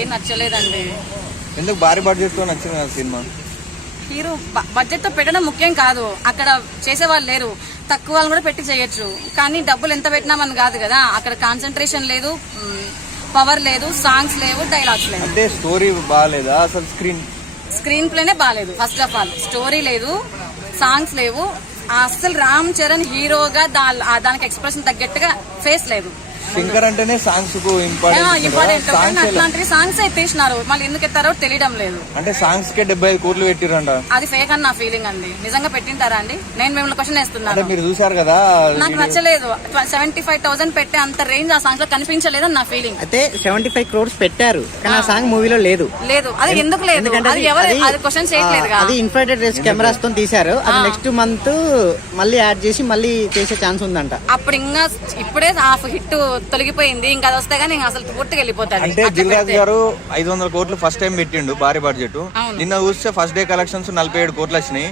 ఏం నచ్చలేదండి. ఎందుకు భారీ బడ్జెట్ తో నచ్చింది కదా సినిమా? హీరో బడ్జెట్ తో పెట్టడం ముఖ్యం కాదు, అక్కడ చేసే వాళ్ళు లేరు, తక్కువ వాళ్ళు కూడా పెట్టి చేయొచ్చు. కానీ డబ్బులు ఎంత పెట్టినామని కాదు కదా, అక్కడ కాన్సన్ట్రేషన్ లేదు, పవర్ లేదు, సాంగ్స్ లేవు, డైలాగ్స్ లేవు. అంటే స్టోరీ బాగాలేదా అసలు? స్క్రీన్ ప్లేనే బాగాలేదు. ఫస్ట్ ఆఫ్ ఆల్ స్టోరీ లేదు, సాంగ్స్ లేవు. అసలు రామ్ చరణ్ హీరోగా దానికి ఎక్స్ప్రెషన్ తగ్గట్టుగా ఫేస్ లేదు. సింగర్ అంటేనే సాంగ్స్ కు ఇంపార్టెంట్. అట్లాంటివి సాంగ్స్ ఎత్తేసినారు, మళ్ళీ ఎందుకు ఎత్తారో తెలియడం లేదు. అంటే సాంగ్స్ కే 75 కోట్లు పెట్టిరంట. అది ఫేక్ అని నా ఫీలింగ్ అండి. నిజంగా పెట్టింటారా అండి? నేను మిమ్మల్ని క్వశ్చన్ వేస్తున్నాను. మీరు చూసారు కదా, నాకు నచ్చలేదు. 75,000 పెట్టే అంత రేంజ్ ఆ సాంగ్స్ లో కనిపించలేదు అని నా ఫీలింగ్. అయితే 75 crores పెట్టారు, కానీ ఆ సాంగ్ మూవీలో లేదు. అది ఎందుకు లేదు? అది ఎవరు అది క్వశ్చన్ చేయట్లేదు. అది ఇన్ఫ్రారెడ్ రేస్ కెమెరాస్ తో తీశారు. అది నెక్స్ట్ మంత్ మళ్ళీ యాడ్ చేసి మళ్ళీ చేసే ఛాన్స్ ఉందంట. అప్పుడు ఇంకా ఇప్పుడే హాఫ్ హిట్ తొలగిపోయింది, ఇంకా అది వస్తే గానీ అసలు పూర్తిగా వెళ్ళిపోతాది. అంటే దిల్ రాజు గారు 500 కోట్లు ఫస్ట్ టైం పెట్టిండు, భారీ బడ్జెట్. నిన్న చూస్తే ఫస్ట్ డే కలెక్షన్స్ 47 కోట్లు వచ్చినాయి.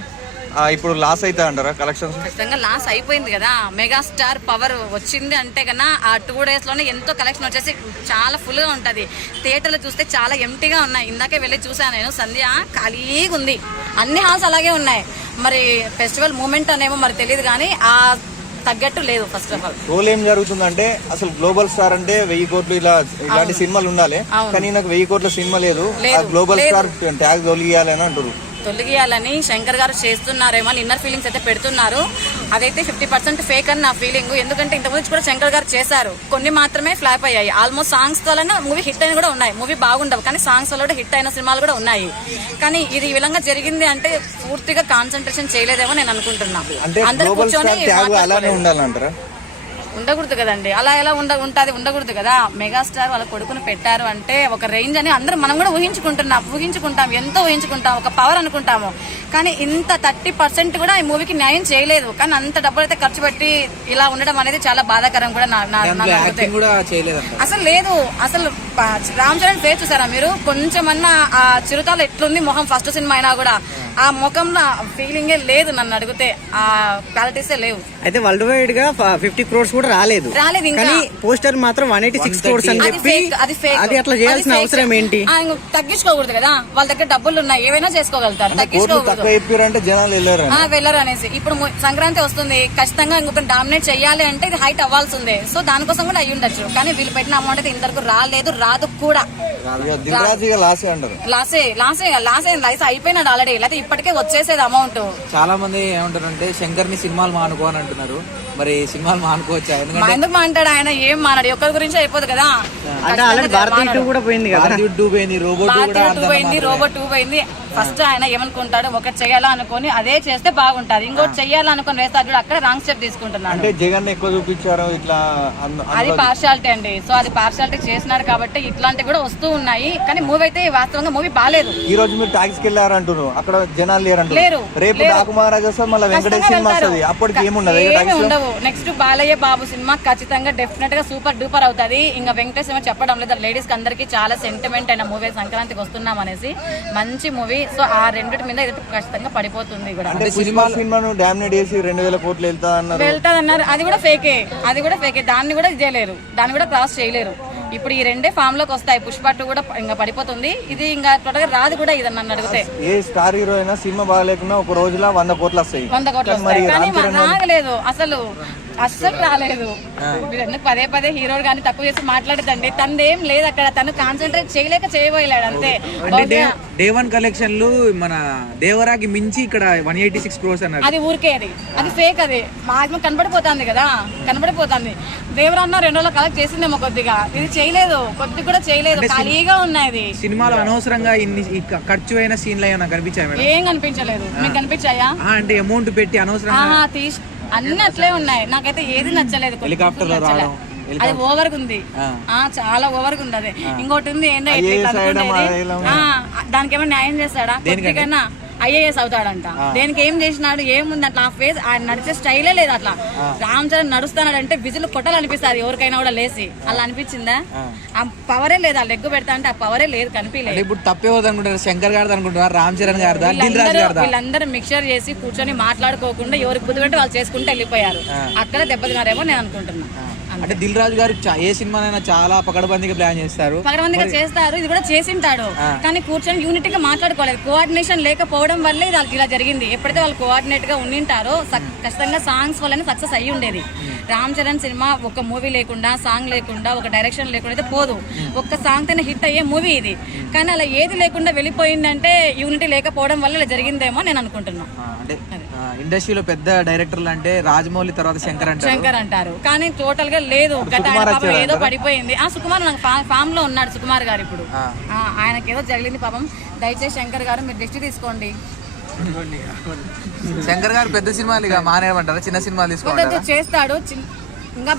ఇప్పుడు లాస్ అవుతా అంటారా కలెక్షన్స్? ఖచ్చితంగా లాస్ అయిపోయింది కదా. మెగాస్టార్ పవర్ వచ్చింది అంటే కన్నా ఆ 2 days లోనే ఎంతో కలెక్షన్ వచ్చేసి చాలా ఫుల్ గా ఉంటది. థియేటర్లో చూస్తే చాలా ఎంటీగా ఉన్నాయి. ఇందాకే వెళ్ళి చూసాను నేను, సంధ్య ఖాళీగా ఉంది. అన్ని హాల్స్ అలాగే ఉన్నాయి. మరి ఫెస్టివల్ మూమెంట్ అనేమో మరి తెలియదు, కానీ ఆ తగ్గట్టు లేదు. ఫస్ట్ ఆఫ్ ఆల్ రోల్ ఏం జరుగుతుందంటే, అసలు గ్లోబల్ స్టార్ అంటే 1000 కోట్లు ఇలాంటి సినిమాలు ఉండాలి, కానీ నాకు 1000 కోట్ల సినిమా లేదు. గ్లోబల్ స్టార్ ట్యాగ్ తొలగియాలని అంటారు. తొలగియాలని శంకర్ గారు చేస్తున్నారేమో అని ఇన్నర్ ఫీలింగ్స్ అయితే పెడుతున్నారు. అదైతే 50% ఫేక్ అని నా ఫీలింగ్. ఎందుకంటే ఇంతకుముందు కూడా శంకర్ గారు చేశారు, కొన్ని మాత్రమే ఫ్లాప్ అయ్యాయి. ఆల్మోస్ట్ సాంగ్స్ వలన మూవీ హిట్ అయిన కూడా ఉన్నాయి. మూవీ బాగుండవు, కానీ సాంగ్స్ వల్ల హిట్ అయిన సినిమాలు కూడా ఉన్నాయి. కానీ ఇది ఈ విధంగా జరిగింది అంటే పూర్తిగా కాన్సన్ట్రేషన్ చేయలేదేమో నేను అనుకుంటున్నాను. అందరూ కూర్చొని ఉండకూడదు కదండి. అలా ఎలా ఉండకూడదు కదా. మెగాస్టార్ వాళ్ళ కొడుకును పెట్టారు అంటే ఒక రేంజ్ అని అందరూ మనం కూడా ఊహించుకుంటాం, ఎంతో ఊహించుకుంటాం, ఒక పవర్ అనుకుంటాము. కానీ ఇంత 30% కూడా ఈ మూవీకి న్యాయం చేయలేదు. కానీ అంత డబ్బులు అయితే ఖర్చు పెట్టి ఇలా ఉండడం అనేది చాలా బాధాకరం కూడా. అసలు లేదు. అసలు రామ్ చరణ్ ఫేస్ చూసారా మీరు? కొంచెమన్నా ఆ చిరుతాలు ఎట్లుంది మొహం, ఫస్ట్ సినిమా అయినా కూడా ఆ ముఖంలో ఫీలింగే లేదు. నన్ను అడిగితే ఆ క్వాలిటీసే లేవు. అయితే వరల్డ్ వైడ్ గా 50 crores కూడా రాలేదు. కానీ పోస్టర్ మాత్రం 186 crores అని చెప్పి, అది అట్లా చేయాల్సిన అవసరం ఏంటి? తగ్గించుకోకూడదు కదా. వాళ్ళ దగ్గర డబ్బులు ఉన్నాయి, ఏవైనా చేసుకోగలుగుతారు. వెళ్ళరు అనేసి ఇప్పుడు సంక్రాంతి వస్తుంది, ఖచ్చితంగా ఇంకొక డామినేట్ చెయ్యాలి అంటే ఇది హైట్ అవ్వాల్సిందే. సో దానికోసం కూడా అయ్యి ఉండొచ్చు. కానీ వీళ్ళు పెట్టిన అమౌంట్ అయితే ఇంతవరకు రాదు కూడా. లాసే అయిపోయినాడు ఆల్రెడీ. లేకపోతే ఇప్పటికే వచ్చేసేది అమౌంట్. చాలా మంది ఏమంటారంటే శంకర్ ని సినిమాలు మానుకో అని అంటున్నారు. మరి సినిమాలు మానుకోవచ్చా? ఎందుకు మాంటాడు ఆయన? ఏం మానాడు? ఒక్కరి గురించి అయిపోదు కదా. భారతీయ 2 కూడా పోయింది కదా. రోబోట్ 2 పోయింది. ఫస్ట్ ఆయన ఏమనుకుంటాడు, ఒకటి చేయాలా అనుకుని అదే చేస్తే బాగుంటది, ఇంకోటి చెయ్యాలనుకుని వేస్తాడు, అక్కడ రాంగ్ స్టెప్ తీసుకుంటున్నాడు. జగన్ ఎక్కువ చూపించారు ఇట్లా, అది పార్షాలిటీ అండి. సో అది పార్షాలిటీ చేసినాడు కాబట్టి ఇట్లాంటివి కూడా వస్తూ ఉన్నాయి. కానీ మూవీ అయితే వాస్తవంగా మూవీ బాగాలేదు. ఈ రోజు మీరు టాక్సీకి వెళ్ళారు అంటున్నారు, అక్కడ జనాలు లేరు. రేపు డాకుమారాజా మళ్ళీ వెంకటేష్ సినిమా వస్తుంది, అప్పటికి ఉండవు. నెక్స్ట్ బాలయ్య బాబు సినిమా ఖచ్చితంగా డెఫినెట్ గా సూపర్ డూపర్ అవుతుంది. ఇంకా వెంకటేష్ సినిమా చెప్పడం లేదు. లేడీస్ కి అందరికి చాలా సెంటిమెంట్ అయిన మూవీ, సంక్రాంతికి వస్తున్నాం అనేసి మంచి మూవీ. సో ఆ రెండింటి మీద ఖచ్చితంగా పడిపోతుంది కూడా. సినిమాను డామినేట్ చేసి 2000 కోట్లు వెళ్తాదన్నారు. అది కూడా ఫేకే. దాన్ని కూడా చేయలేరు, దాన్ని కూడా క్రాస్ చేయలేరు. ఇప్పుడు ఈ 2 ఫామ్ లోకి వస్తాయి. పుష్ప 2 కూడా ఇంకా పడిపోతుంది. ఇది ఇంకా టోటల్ గా రాదు కూడా. ఇది నన్ను అడిగితే ఏ స్టార్ హీరో అయినా సినిమా బాగాలేకున్నా ఒక రోజులో 100 కోట్లు వస్తాయి. 100 కోట్లు వస్తాయి. కానీ రాగలేదు, అస్సలు రాలేదు. మీరు ఎందుకు పదే హీరో గానీ తక్కువ చేసి మాట్లాడదండి. తనదేం లేదు అక్కడ. తను కాన్సన్ట్రేట్ చేయలేకపోయాడు అంతే. డే 1 కలెక్షన్లు మన దేవరాకి మించి ఇక్కడ 186 crores అన్నారు. అది ఊరికే, అది ఫేక్. అది మాక్సిమం కనబడిపోతుంది కదా, కనబడిపోతుంది. దేవరన్న 2 రోజులు కలెక్ట్ చేసిందేమో కొద్దిగా, ఇది చేయలేదు, కొద్దిగా కూడా చేయలేదు. ఖాళీగా ఉన్నాయి. సినిమాలో అనవసరంగా ఇన్ని ఖర్చు అయిన సీన్లు ఏమైనా కనిపించాయి? ఏం కనిపించలేదు. మీకు కనిపించాయా? అంటే అమౌంట్ పెట్టి అనవసరంగా అన్ని అట్లే ఉన్నాయి. నాకైతే ఏది నచ్చలేదు. అది ఓవర్ గా ఉంది, చాలా ఓవర్ గా ఉంది. అదే ఇంకోటి ఉంది, ఏంటో దానికి ఏమైనా న్యాయం చేస్తాడా? కొద్దిగా IAS అవుతాడంట. దేనికి ఏం చేసినాడు? ఏముంది అట్లా? ఆ ఫేస్, ఆయన నడిచే స్టైలే లేదు అట్లా. రామ్ చరణ్ నడుస్తున్నాడంటే విజులు కొట్టాలనిపిస్తుంది ఎవరికైనా కూడా లేసి. అలా అనిపించిందా? ఆ పవరే లేదు. ఆ లెగ్ పెడతా అంటే ఆ పవరే లేదు, కనిపించలేదు. ఇప్పుడు తప్పేవద్దు అనుకుంటారు, శంకర్ గారు అనుకుంటారు, రామ్ చరణ్ గారు, వీళ్ళందరూ మిక్చర్ చేసి కూర్చొని మాట్లాడుకోకుండా ఎవరికి బుద్ధి పెట్టి వాళ్ళు చేసుకుంటూ వెళ్ళిపోయారు. అక్కడ దెబ్బతిన్నారేమో నేను అనుకుంటున్నా. అంటే దిల్ రాజు గారు ఏ సినిమానైనా చాలా పకడ్బందీగా ప్లాన్ చేస్తారు, పగడమందిగా చేస్తారు. ఇది కూడా చేసింటాడు, కానీ కూర్చొని యూనిట్ గా మాట్లాడుకోలేదు. కోఆర్డినేషన్ లేకపోవడం వల్లే ఇలా జరిగింది. ఎప్పుడైతే వాళ్ళు కోఆర్డినేట్ గా ఉండింటారో ఖచ్చితంగా సాంగ్స్ వల్లనే సక్సెస్ అయ్యి ఉండేది. రామ్ చరణ్ సినిమా ఒక మూవీ లేకుండా, సాంగ్ లేకుండా, ఒక డైరెక్షన్ లేకుండా అయితే పోదు. ఒక్క సాంగ్ తోనే హిట్ అయ్యే మూవీ ఇది. కానీ అలా ఏది లేకుండా వెళ్ళిపోయిందంటే యూనిటీ లేకపోవడం వల్ల ఇలా జరిగిందేమో నేను అనుకుంటున్నా. అంటే ఇండస్ట్రీలో పెద్ద డైరెక్టర్లు అంటే రాజమౌళి తర్వాత శంకర్ అంటారు, కానీ టోటల్ గా లేదు. గత ఆయన పాపం ఏదో పడిపోయింది. సుకుమార్ నాకు ఫామ్ లో ఉన్నాడు, సుకుమార్ గారు ఇప్పుడు. ఆయనకి ఏదో జరిగింది పాపం. దయచేసి శంకర్ గారు మీరు దృష్టి తీసుకోండి. శంకర్ గారు పెద్ద సినిమాలు ఇక మానేయమంటారా, చిన్న సినిమాలు తీసుకోండి చేస్తాడు, ఇంకా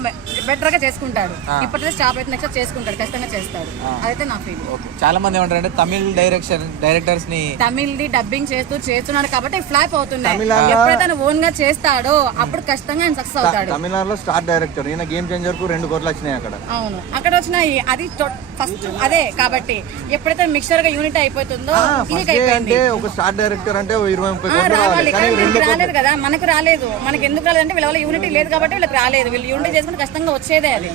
బెటర్ గా చేసుకుంటాడు. ఇప్పటికే స్టాప్ అయితే నెక్స్ట్ చేసుకుంటాడు, ఖచ్చితంగా చేస్తాడు. అదైతే నా ఫీలింగ్. చాలా మంది ఏమంటారు అంటే తమిళ్ డైరెక్టర్స్ ని తమిళ్ డబ్బింగ్ చేస్తున్నాడు కాబట్టి ఫ్లాప్ అవుతున్నాయి. ఎప్పుడైతే ఓన్ గా చేస్తాడో అప్పుడు ఖచ్చితంగా ఆయన సక్సెస్ అవుతాడు. తమిళనాడులో స్టార్ డైరెక్టర్ ఈయన గేమ్ చేంజర్ కు 2 కోట్లు వచ్చినాయి అక్కడ. అవును, అక్కడ వచ్చినాయి. అది ఫస్ట్ అదే కాబట్టి ఎప్పుడైతే మిక్సర్ గా యూనిట్ అయిపోతుందో అంటే ఒక స్టార్ డైరెక్టర్ అంటే 20-30 కోట్లు రావాలి. రాలేదు కదా, మనకు రాలేదు. మనకి ఎందుకు రాలేదంటే వీళ్ళ యూనిటీ లేదు కాబట్టి వీళ్ళకి రాలేదు. వీళ్ళు యూనిటీ చేసుకుని ఖచ్చితంగా వచ్చేదే అది.